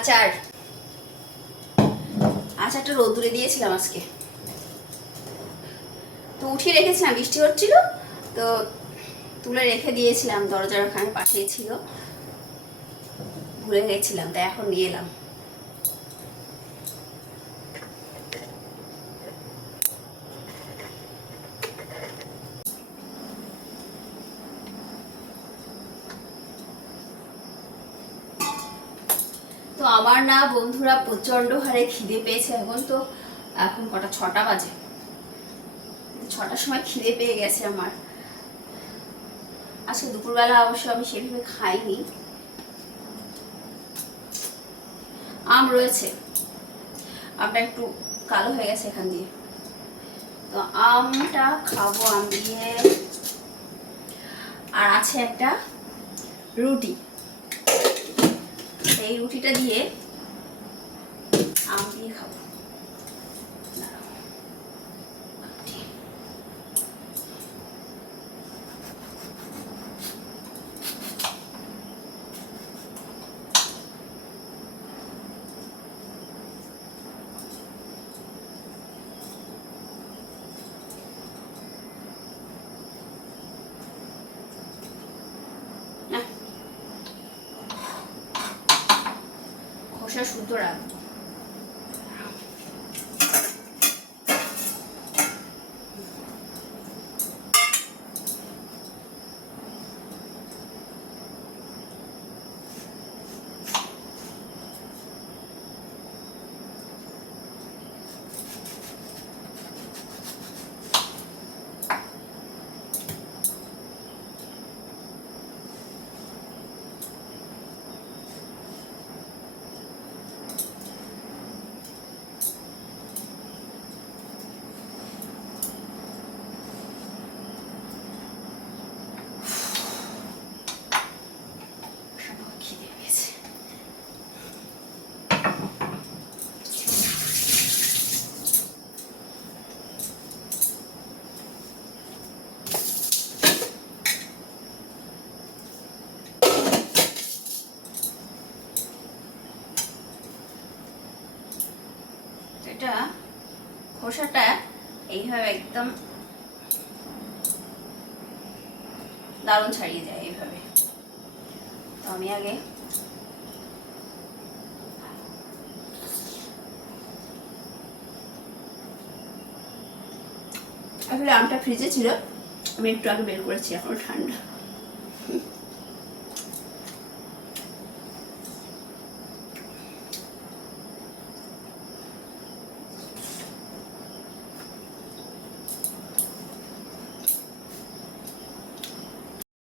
আচার। আচারটা রোদ্দুরে দিয়েছিলাম আজকে। তো উঠিয়ে রেখেছিলাম, বৃষ্টি হচ্ছিল, তো তুলে রেখে দিয়েছিলাম, দরজার ওখানে পাশেই ছিল। ভুলে গেছিলাম, তাই এখন নিয়ে এলাম। তো আমার না বন্ধুরা প্রচণ্ড হারে খিদে পেয়েছে এখন তো এখন কটা, ছটা বাজে। ছটার সময় খিদে পেয়ে গেছে আমার। আজকে দুপুরবেলা অবশ্য আমি সেভাবে খাইনি। আম রয়েছে। আমটা একটু কালো হয়ে গেছে এখান দিয়ে। তো আমটা খাব আম। দিয়ে আর আছে একটা রুটি। এই রুটিটা দিয়ে আম দিয়ে খাব। 是属猪人。এটা খোসাটা এইভাবে একদম দারুণ ছাড়িয়ে যায় এইভাবে। তো আমি আগে আসলে আমটা ফ্রিজে ছিল। আমি একটু আগে বের করেছি, এখন ঠান্ডা।